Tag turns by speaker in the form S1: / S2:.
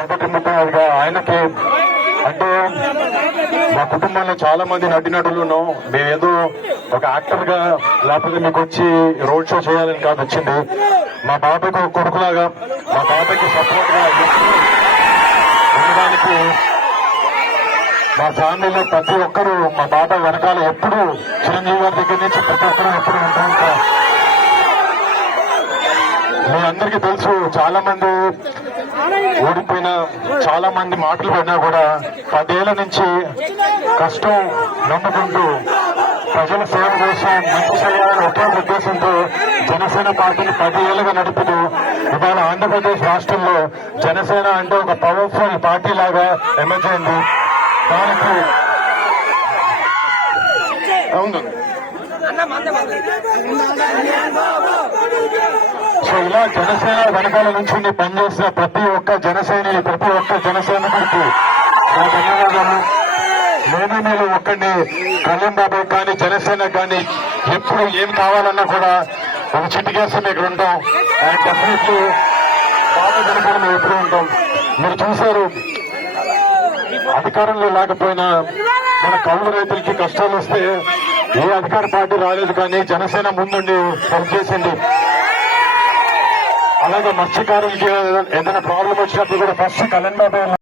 S1: మొదటి ఆయనకి అంటే మా కుటుంబంలో చాలా మంది నటినటులు ఉన్నాం మేమేదో ఒక యాక్టర్గా లేకపోతే మీకు వచ్చి రోడ్ షో చేయాలని కాదు వచ్చింది. మా బాబాయ్కి ఒక కొడుకులాగా మా బాబాయ్కి సపోర్ట్గా ఉండడానికి మా ఫ్యామిలీలో ప్రతి ఒక్కరూ మా బాబాయ్ వెనకాల ఎప్పుడు చిరంజీవి గారి దగ్గర నుంచి ప్రతి ఒక్కరూ ఎప్పుడు ఉంటూ ఉంటారు మనందరికీ అందరికీ తెలుసు చాలా మంది ఓడిపోయిన చాలా మంది మాటలు పడినా కూడా పదేళ్ళ నుంచి కష్టం నమ్ముకుంటూ ప్రజల సేవ కోసం మంచి చేయాలని ఒకే ఉద్దేశంతో జనసేన పార్టీని పది ఏళ్ళుగా నడుపుతూ ఇవాళ ఆంధ్రప్రదేశ్ రాష్ట్రంలో జనసేన అంటే ఒక పవర్ఫుల్ పార్టీ లాగా ఎమర్జైంది దానికి అవును ఇలా జనసేన వెనకాల నుంచి పనిచేసిన ప్రతి ఒక్క జనసేని ప్రతి ఒక్క జనసైనికుడికి నా ధన్యవాదాలు. నేను మీరు ఒక్కడిని కళ్యాణ్ బాబాయ్ కానీ జనసేన కానీ ఎప్పుడు ఏం కావాలన్నా కూడా ఒక చిటికేస్తే ఇక్కడ ఉంటాం. అండ్ డెఫినెట్లీ వెనకాల మేము ఎప్పుడు ఉంటాం. మీరు చూశారు అధికారంలో లేకపోయినా మన కౌలు రైతులకి కష్టాలు వస్తే ఏ అధికార పార్టీ రాలేదు కానీ జనసేన ముందుండి పనిచేసింది. అలాగే మత్స్యకారులకి ఏదైనా ప్రాబ్లం వచ్చినప్పుడు కూడా ఫస్ట్ కళ్యాణ్ బాబు